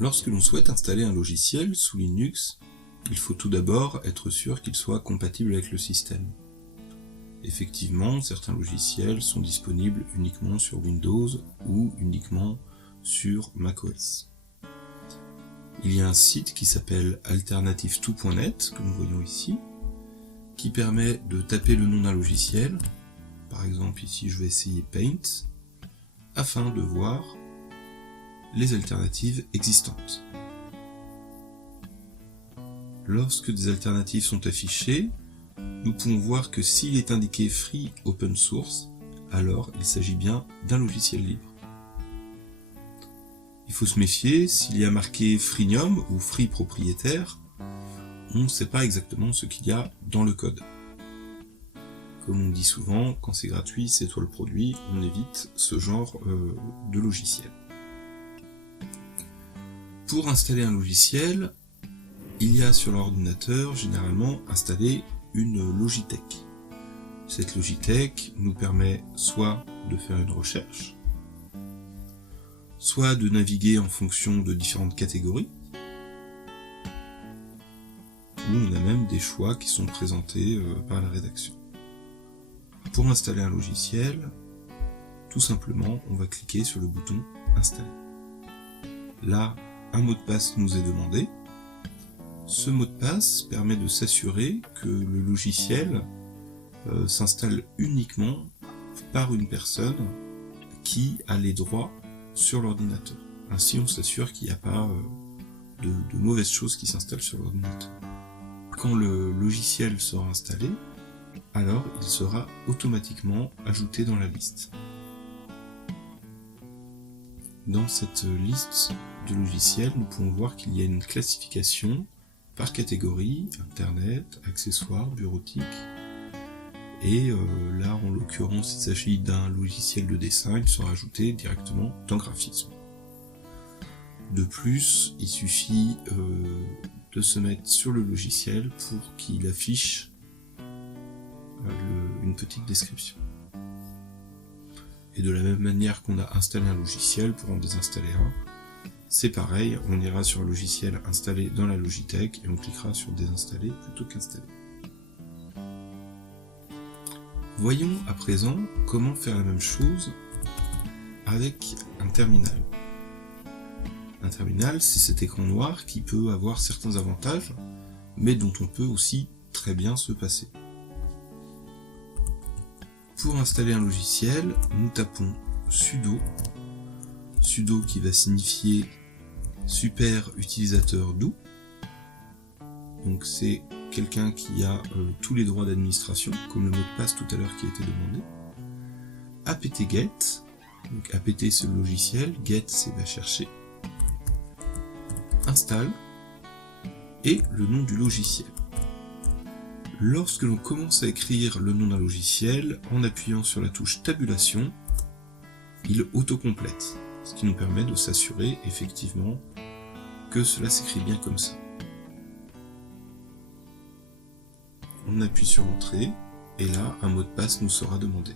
Lorsque l'on souhaite installer un logiciel sous Linux, il faut tout d'abord être sûr qu'il soit compatible avec le système. Effectivement, certains logiciels sont disponibles uniquement sur Windows ou uniquement sur macOS. Il y a un site qui s'appelle alternative2.net, que nous voyons ici, qui permet de taper le nom d'un logiciel. Par exemple, ici je vais essayer Paint, afin de voir les alternatives existantes. Lorsque des alternatives sont affichées, nous pouvons voir que s'il est indiqué Free Open Source, alors il s'agit bien d'un logiciel libre. Il faut se méfier, s'il y a marqué Freemium ou Free propriétaire, on ne sait pas exactement ce qu'il y a dans le code. Comme on dit souvent, quand c'est gratuit, c'est toi le produit, on évite ce genre de logiciel. Pour installer un logiciel, il y a sur l'ordinateur généralement installé une Logitech. Cette Logitech nous permet soit de faire une recherche, soit de naviguer en fonction de différentes catégories, ou on a même des choix qui sont présentés par la rédaction. Pour installer un logiciel, tout simplement, on va cliquer sur le bouton Installer. Là, un mot de passe nous est demandé. Ce mot de passe permet de s'assurer que le logiciel s'installe uniquement par une personne qui a les droits sur l'ordinateur. Ainsi, on s'assure qu'il n'y a pas de mauvaises choses qui s'installent sur l'ordinateur. Quand le logiciel sera installé, alors il sera automatiquement ajouté dans la liste. Dans cette liste de logiciels, nous pouvons voir qu'il y a une classification par catégorie, Internet, accessoires, bureautique, et là en l'occurrence il s'agit d'un logiciel de dessin, il sera ajouté directement dans graphisme. De plus, il suffit de se mettre sur le logiciel pour qu'il affiche une petite description. Et de la même manière qu'on a installé un logiciel pour en désinstaller un, c'est pareil, on ira sur le logiciel installé dans la Logitech et on cliquera sur désinstaller plutôt qu'installer. Voyons à présent comment faire la même chose avec un terminal. Un terminal, c'est cet écran noir qui peut avoir certains avantages, mais dont on peut aussi très bien se passer. Pour installer un logiciel, nous tapons sudo qui va signifier super utilisateur do. Donc c'est quelqu'un qui a tous les droits d'administration, comme le mot de passe tout à l'heure qui a été demandé. apt-get, donc apt c'est le logiciel, get c'est va chercher. Install et le nom du logiciel. Lorsque l'on commence à écrire le nom d'un logiciel, en appuyant sur la touche tabulation, il autocomplète, ce qui nous permet de s'assurer effectivement que cela s'écrit bien comme ça. On appuie sur Entrée, et là, un mot de passe nous sera demandé.